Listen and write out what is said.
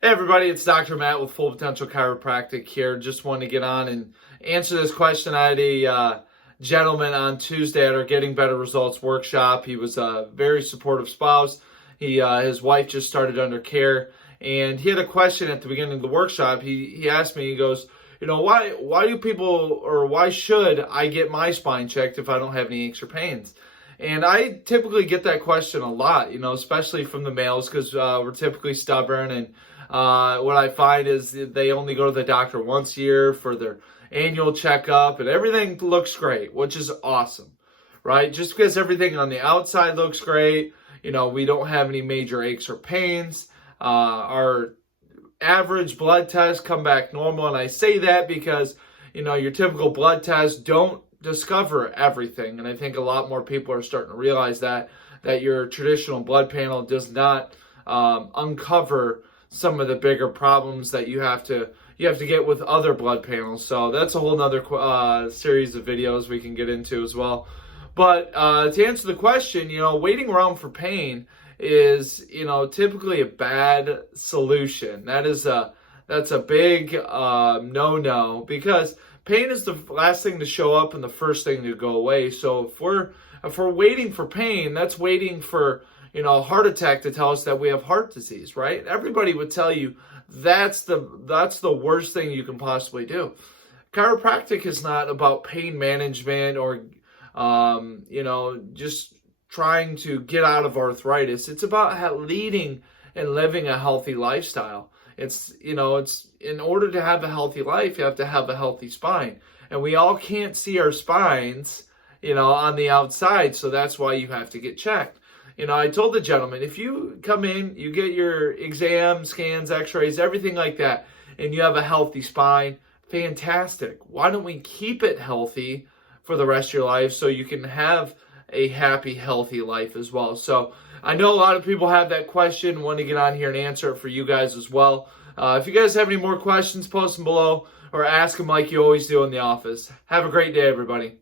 Hey everybody, it's Dr. Matt with Full Potential Chiropractic here. Just wanted to get on and answer this question. I had a gentleman on Tuesday at our Getting Better Results workshop. He was a very supportive spouse. His wife just started under care, and he had a question at the beginning of the workshop. He asked me, he goes, why do people, or why should I get my spine checked if I don't have any aches or pains? And I typically get that question a lot, especially from the males, because we're typically stubborn. And what I find is they only go to the doctor once a year for their annual checkup, and everything looks great, which is awesome, right? Just because everything on the outside looks great, we don't have any major aches or pains. Our average blood tests come back normal, and I say that because, your typical blood tests don't discover everything, and I think a lot more people are starting to realize that your traditional blood panel does not uncover some of the bigger problems that you have to get with other blood panels. So that's a whole nother series of videos we can get into as well. But to answer the question, waiting around for pain is typically a bad solution. That's a big no-no, because pain is the last thing to show up and the first thing to go away. So if we're waiting for pain, that's waiting for a heart attack to tell us that we have heart disease, right? Everybody would tell you that's the worst thing you can possibly do. Chiropractic is not about pain management or just trying to get out of arthritis. It's about leading and living a healthy lifestyle. It's in order to have a healthy life, you have to have a healthy spine. And we all can't see our spines, on the outside. So that's why you have to get checked. I told the gentleman, if you come in, you get your exam, scans, x-rays, everything like that, and you have a healthy spine, fantastic. Why don't we keep it healthy for the rest of your life so you can have a happy, healthy life as well? So I know a lot of people have that question, want to get on here and answer it for you guys as well. If you guys have any more questions, post them below or ask them like you always do in the office. Have a great day, everybody.